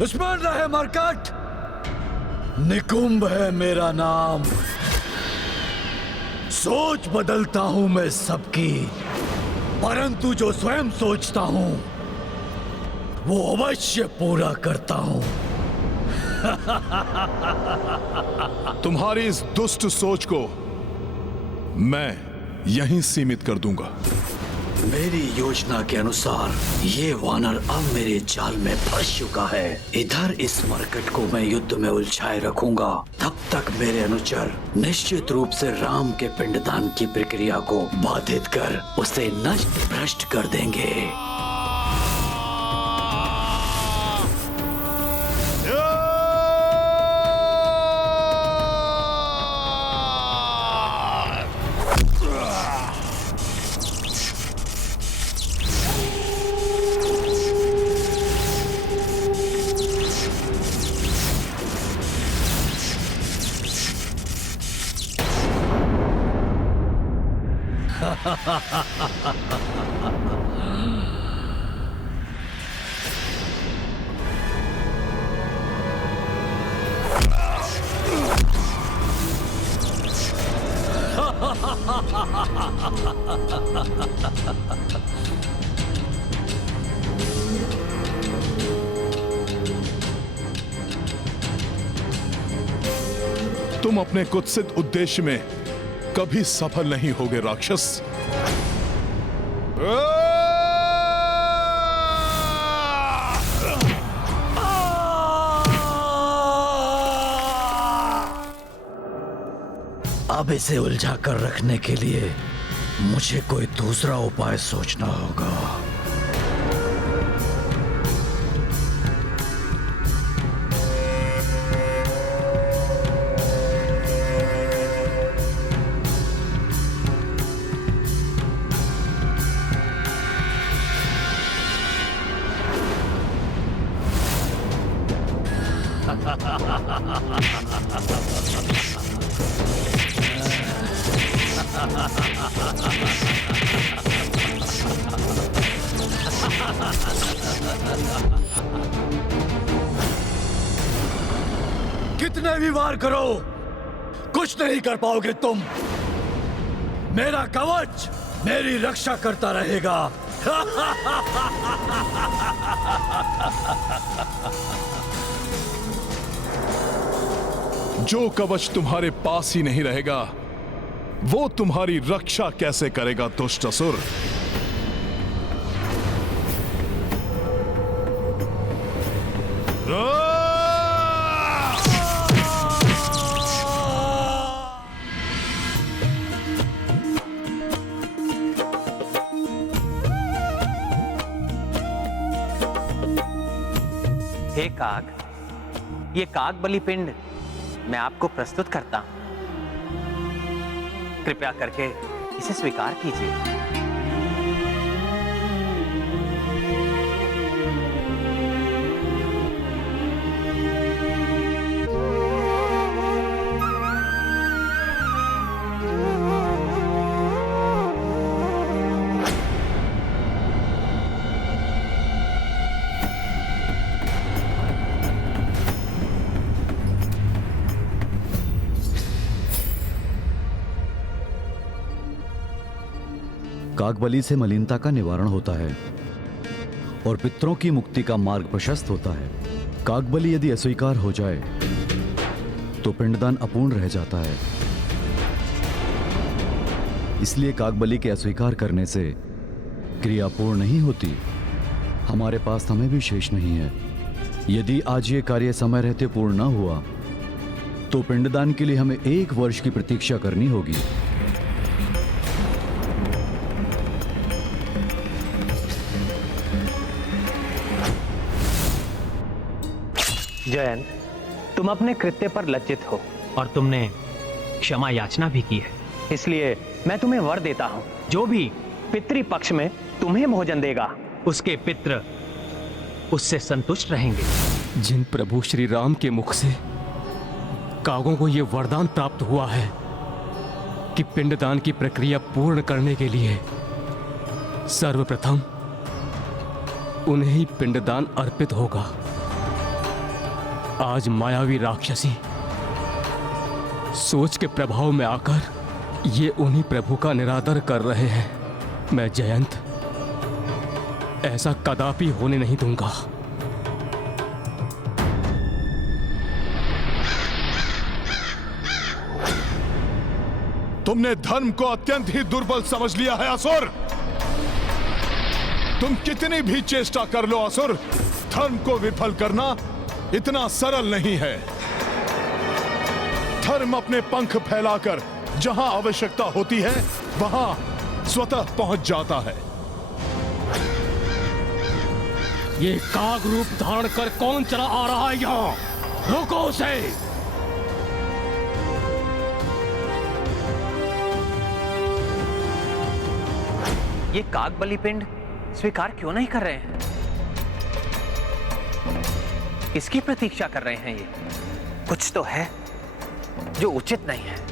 स्मरण रहे मरकट, निकुंभ है मेरा नाम। सोच बदलता हूं मैं सबकी, परंतु जो स्वयं सोचता हूं वो अवश्य पूरा करता हूं। तुम्हारी इस दुष्ट सोच को मैं यहीं सीमित कर दूंगा। मेरी योजना के अनुसार ये वानर अब मेरे जाल में फंस चुका है। इधर इस मरकट को मैं युद्ध में उलझाए रखूंगा। तब तक मेरे अनुचर निश्चित रूप से राम के पिंडदान की प्रक्रिया को बाधित कर उसे नष्ट भ्रष्ट कर देंगे। तुम अपने कुत्सित उद्देश्य में कभी सफल नहीं होगे राक्षस। अब इसे उलझा कर रखने के लिए मुझे कोई दूसरा उपाय सोचना होगा। कितने भी वार करो, कुछ नहीं कर पाओगे तुम। मेरा कवच मेरी रक्षा करता रहेगा। जो कवच तुम्हारे पास ही नहीं रहेगा वो तुम्हारी रक्षा कैसे करेगा दुष्ट असुर। हे काग, ये काग बलि पिंड मैं आपको प्रस्तुत करता हूं। कृपया करके इसे स्वीकार कीजिए। कागबली से मलिनता का निवारण होता है और पितरों की मुक्ति का मार्ग प्रशस्त होता है। कागबली यदि अस्वीकार हो जाए तो पिंडदान अपूर्ण रह जाता है। इसलिए कागबली के अस्वीकार करने से क्रिया पूर्ण नहीं होती। हमारे पास समय भी शेष नहीं है। यदि आज ये कार्य समय रहते पूर्ण न हुआ तो पिंडदान के लिए हमें 1 वर्ष की प्रतीक्षा करनी होगी। जयंत, तुम अपने कृत्य पर लज्जित हो और तुमने क्षमा याचना भी की है। इसलिए मैं तुम्हें वर देता हूं, जो भी पितृपक्ष में तुम्हें भोजन देगा उसके पितृ उससे संतुष्ट रहेंगे। जिन प्रभु श्री राम के मुख से कागों को यह वरदान प्राप्त हुआ है कि पिंडदान की प्रक्रिया पूर्ण करने के लिए सर्वप्रथम उन्हें ही पिंडदान अर्पित होगा। आज मायावी राक्षसी सोच के प्रभाव में आकर ये उन्हीं प्रभु का निरादर कर रहे हैं। मैं जयंत ऐसा कदापि होने नहीं दूंगा। तुमने धर्म को अत्यंत ही दुर्बल समझ लिया है असुर। तुम कितनी भी चेष्टा कर लो असुर, धर्म को विफल करना इतना सरल नहीं है। धर्म अपने पंख फैलाकर जहां आवश्यकता होती है वहां स्वतः पहुंच जाता है। ये काग रूप धारण कर कौन चला आ रहा है यहाँ? रोको उसे। ये काग बलि पिंड स्वीकार क्यों नहीं कर रहे हैं? किसकी प्रतीक्षा कर रहे हैं? ये कुछ तो है जो उचित नहीं है।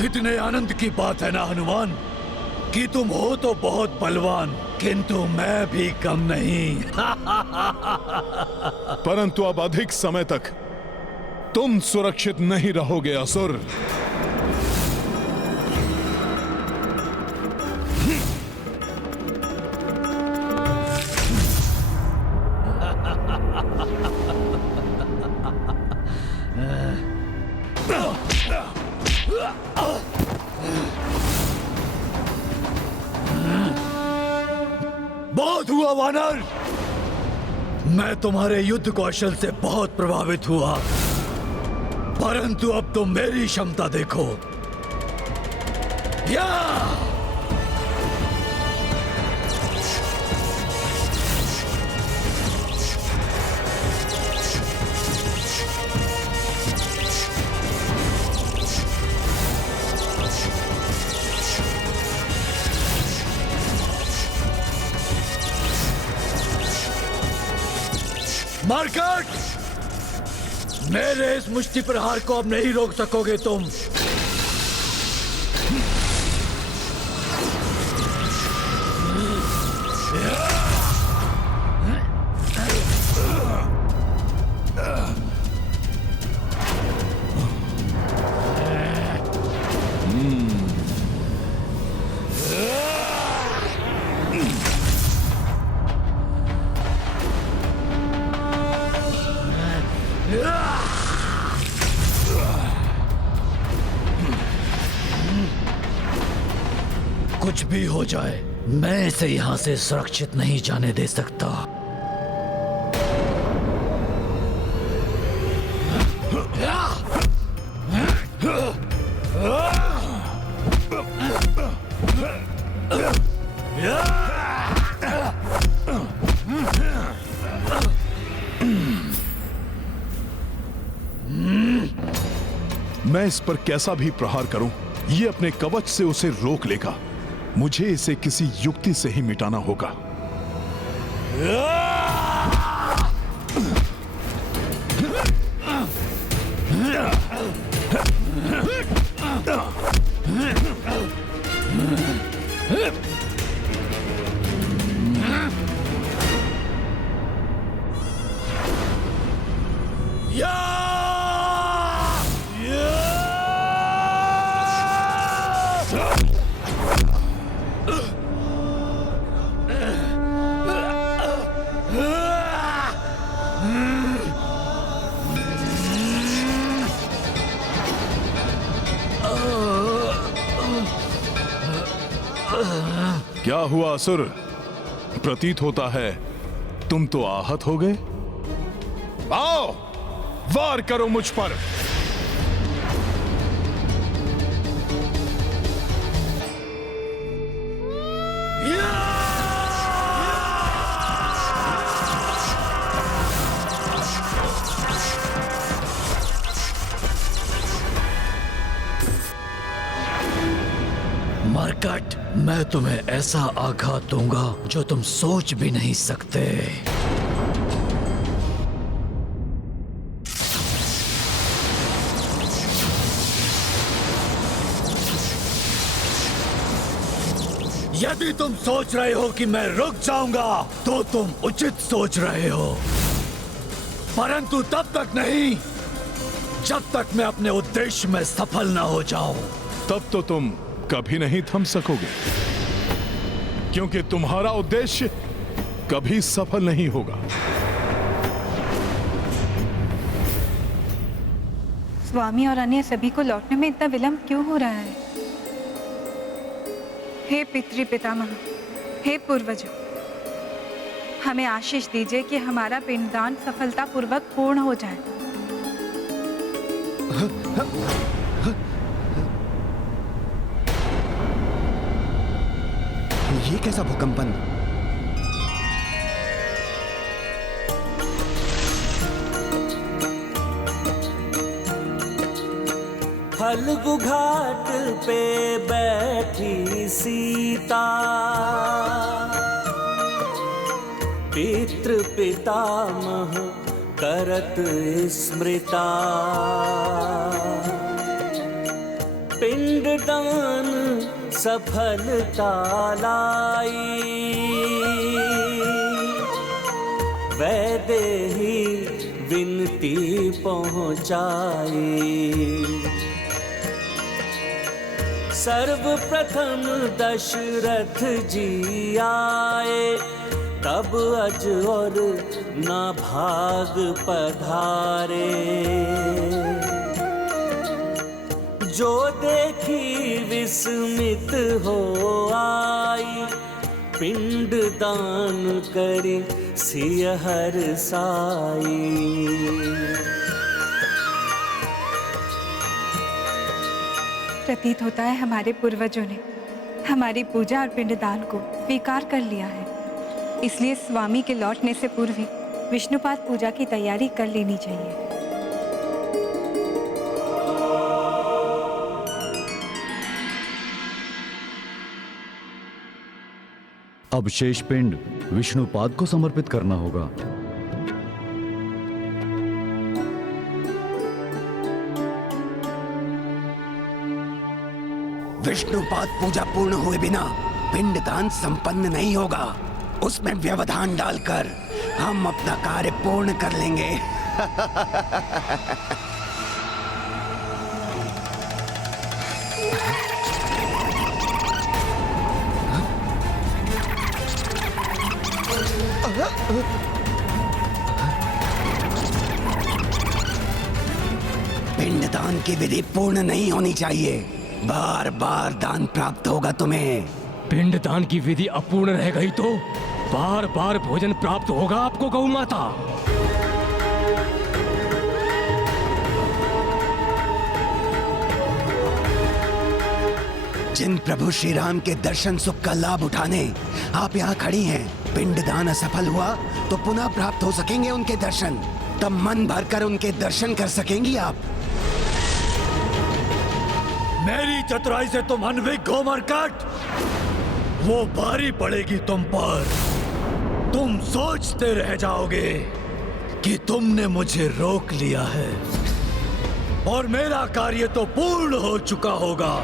कितने आनंद की बात है ना हनुमान कि तुम हो तो बहुत बलवान, किंतु मैं भी कम नहीं। परंतु अब अधिक समय तक तुम सुरक्षित नहीं रहोगे असुर। बहुत हुआ वानर, मैं तुम्हारे युद्ध कौशल से बहुत प्रभावित हुआ, परंतु अब तुम मेरी क्षमता देखो। या मार्कट, मेरे इस मुष्टि प्रहार को अब नहीं रोक सकोगे तुम। कुछ भी हो जाए, मैं इसे यहां से सुरक्षित नहीं जाने दे सकता। मैं इस पर कैसा भी प्रहार करूं, ये अपने कवच से उसे रोक लेगा। मुझे इसे किसी युक्ति से ही मिटाना होगा। हुआ असुर? प्रतीत होता है तुम तो आहत हो गए। आओ, वार करो मुझ पर। मरकट, मैं तुम्हें ऐसा आघात दूंगा जो तुम सोच भी नहीं सकते। यदि तुम सोच रहे हो कि मैं रुक जाऊंगा तो तुम उचित सोच रहे हो, परंतु तब तक नहीं जब तक मैं अपने उद्देश्य में सफल ना हो जाऊं। तब तो तुम कभी नहीं थम सकोगे, क्योंकि तुम्हारा उद्देश्य कभी सफल नहीं होगा। स्वामी और अन्य सभी को लौटने में इतना विलंब क्यों हो रहा है? हे पितृ पितामह, हे पूर्वजों, हमें आशीष दीजिए कि हमारा पिंडदान सफलतापूर्वक पूर्ण हो जाए। ये कैसा भूकंपन? फल्गु घाट पे बैठी सीता, पितृ पितामह करत स्मृता। पिंडदान सफलता लाई, वैदेही विनती पहुंचाई। सर्वप्रथम दशरथ जी आए, तब अज और ना भाग पधारे। जो देखी विस्मित हो आई, पिंड दान करी सिय हर्षाई। प्रतीत होता है हमारे पूर्वजों ने हमारी पूजा और पिंडदान को स्वीकार कर लिया है, इसलिए स्वामी के लौटने से पूर्व ही विष्णुपाद पूजा की तैयारी कर लेनी चाहिए। अब शेष पिंड विष्णुपाद को समर्पित करना होगा। विष्णुपाद पूजा पूर्ण हुए बिना पिंडदान संपन्न नहीं होगा। उसमें व्यवधान डालकर हम अपना कार्य पूर्ण कर लेंगे। पिंडदान की विधि पूर्ण नहीं होनी चाहिए। बार बार दान प्राप्त होगा तुम्हें। पिंडदान की विधि अपूर्ण रह गई तो बार बार भोजन प्राप्त होगा आपको गौ माता। जिन प्रभु श्री राम के दर्शन सुख का लाभ उठाने आप यहाँ खड़ी हैं, पिंडदान असफल हुआ तो पुनः प्राप्त हो सकेंगे उनके दर्शन। तब मन भरकर उनके दर्शन कर सकेंगी आप। मेरी चतुराई से तुम अनभिज्ञ हो मरकट, वो भारी पड़ेगी तुम पर। तुम सोचते रह जाओगे कि तुमने मुझे रोक लिया है और मेरा कार्य तो पूर्ण हो चुका होगा।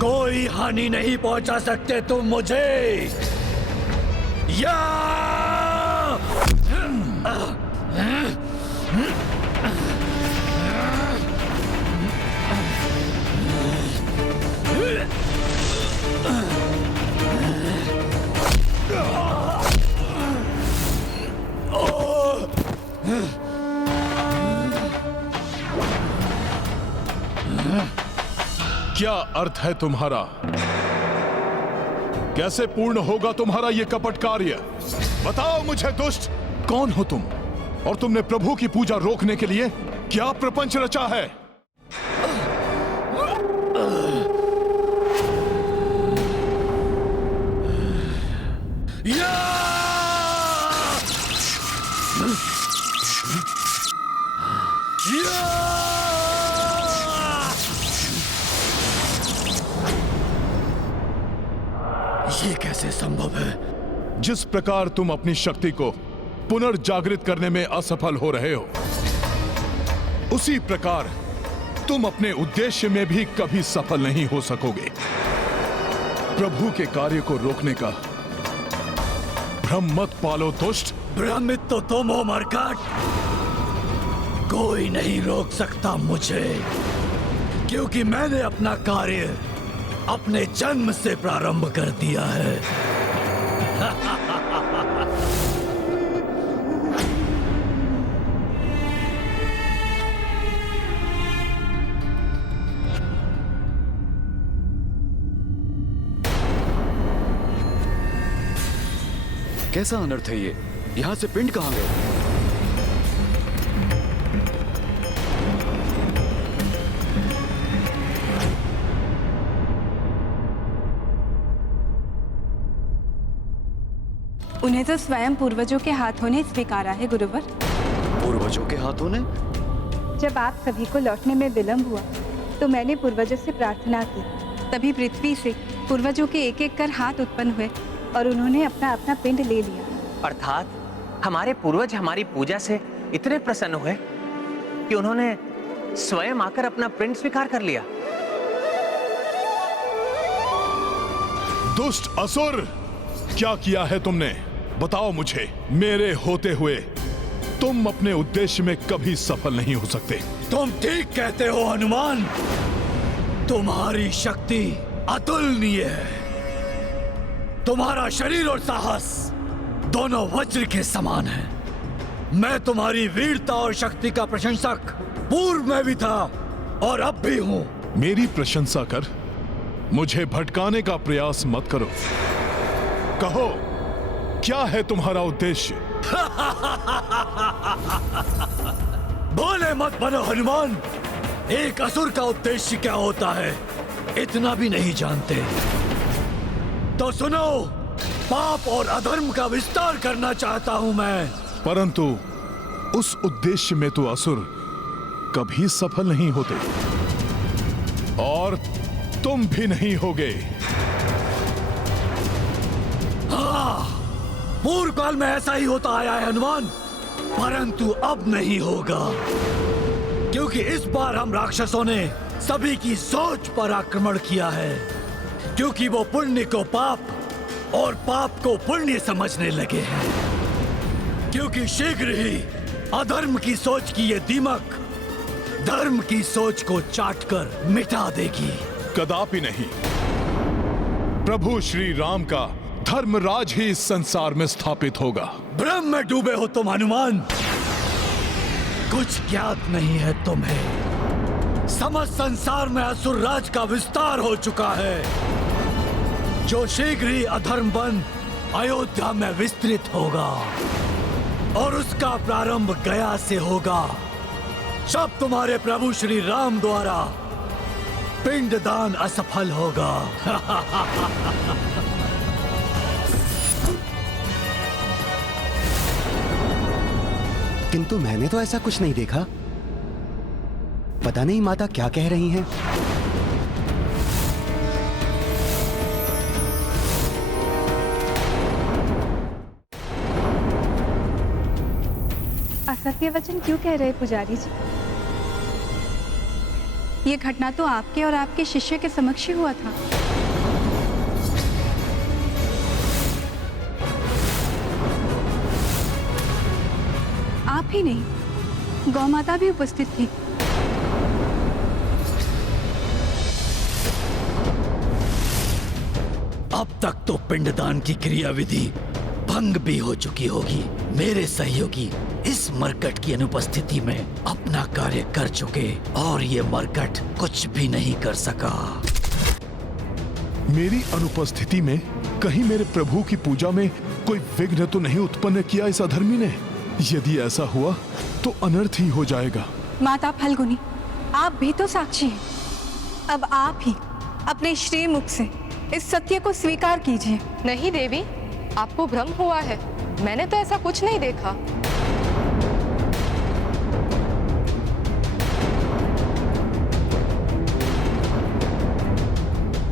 कोई हानि नहीं पहुंचा सकते तुम मुझे। या क्या अर्थ है तुम्हारा? कैसे पूर्ण होगा तुम्हारा ये कपट कार्य? बताओ मुझे दुष्ट, कौन हो तुम और तुमने प्रभु की पूजा रोकने के लिए क्या प्रपंच रचा है? ये कैसे संभव है? जिस प्रकार तुम अपनी शक्ति को पुनर्जागृत करने में असफल हो रहे हो, उसी प्रकार तुम अपने उद्देश्य में भी कभी सफल नहीं हो सकोगे। प्रभु के कार्य को रोकने का भ्रम मत पालो दुष्ट। भ्रमित तो तुम हो मरकट। कोई नहीं रोक सकता मुझे, क्योंकि मैंने अपना कार्य अपने जन्म से प्रारंभ कर दिया है। कैसा अनर्थ है ये? यहां से पिंड कहां गए? उन्हें तो स्वयं पूर्वजों के हाथों ने स्वीकारा है गुरुवर। पूर्वजों के हाथों ने? जब आप सभी को लौटने में विलंब हुआ तो मैंने पूर्वजों से प्रार्थना की। तभी पृथ्वी से पूर्वजों के एक एक कर हाथ उत्पन्न हुए और उन्होंने अपना अपना पिंड ले लिया। अर्थात हमारे पूर्वज हमारी पूजा से इतने प्रसन्न हुए कि उन्होंने स्वयं आकर अपना पिंड स्वीकार कर लिया। दुष्ट असुर, क्या किया है तुमने? बताओ मुझे। मेरे होते हुए तुम अपने उद्देश्य में कभी सफल नहीं हो सकते। तुम ठीक कहते हो हनुमान। तुम्हारी शक्ति अतुलनीय है। तुम्हारा शरीर और साहस दोनों वज्र के समान है। मैं तुम्हारी वीरता और शक्ति का प्रशंसक पूर्व में भी था और अब भी हूं। मेरी प्रशंसा कर मुझे भटकाने का प्रयास मत करो। कहो, क्या है तुम्हारा उद्देश्य? भोले मत बनो हनुमान। एक असुर का उद्देश्य क्या होता है इतना भी नहीं जानते। तो सुनो, पाप और अधर्म का विस्तार करना चाहता हूं मैं। परंतु उस उद्देश्य में तो असुर कभी सफल नहीं होते और तुम भी नहीं होगे। पूर्व काल में ऐसा ही होता आया है हनुमान, परंतु अब नहीं होगा, क्योंकि इस बार हम राक्षसों ने सभी की सोच पर आक्रमण किया है, क्योंकि वो पुण्य को पाप और पाप को पुण्य समझने लगे हैं। क्योंकि शीघ्र ही अधर्म की सोच की ये दीमक धर्म की सोच को चाटकर मिटा देगी। कदापि नहीं। प्रभु श्री राम का धर्मराज ही इस संसार में स्थापित होगा। भ्रम में डूबे हो तुम हनुमान। कुछ ज्ञात नहीं है तुम्हें। समस्त संसार में असुर राज का विस्तार हो चुका है, जो शीघ्र ही अधर्म बन अयोध्या में विस्तृत होगा और उसका प्रारंभ गया से होगा, जब तुम्हारे प्रभु श्री राम द्वारा पिंडदान असफल होगा। किंतु मैंने तो ऐसा कुछ नहीं देखा। पता नहीं माता क्या कह रही हैं। असत्य वचन क्यों कह रहे पुजारी जी? ये घटना तो आपके और आपके शिष्य के समक्ष ही हुआ था। आप ही नहीं, गौ माता भी उपस्थित थी। अब तक तो पिंडदान की क्रियाविधि भंग भी हो चुकी होगी। मेरे सहयोगी इस मरकट की अनुपस्थिति में अपना कार्य कर चुके और ये मरकट कुछ भी नहीं कर सका। मेरी अनुपस्थिति में कहीं मेरे प्रभु की पूजा में कोई विघ्न तो नहीं उत्पन्न किया इस अधर्मी ने? यदि ऐसा हुआ तो अनर्थ ही हो जाएगा। माता फल्गुनी, आप भी तो साक्षी हैं। अब आप ही अपने श्री मुख से इस सत्य को स्वीकार कीजिए। नहीं देवी, आपको भ्रम हुआ है। मैंने तो ऐसा कुछ नहीं देखा।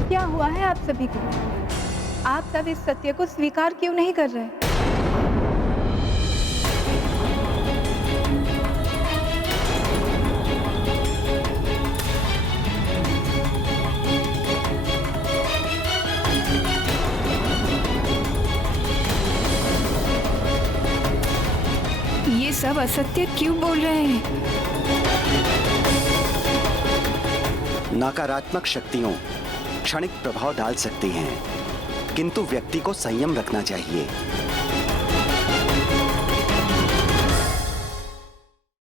क्या हुआ है आप सभी को? आप सब इस सत्य को स्वीकार क्यों नहीं कर रहे? ये सब असत्य क्यों बोल रहे हैं? नकारात्मक शक्तियों क्षणिक प्रभाव डाल सकती हैं, किंतु व्यक्ति को संयम रखना चाहिए।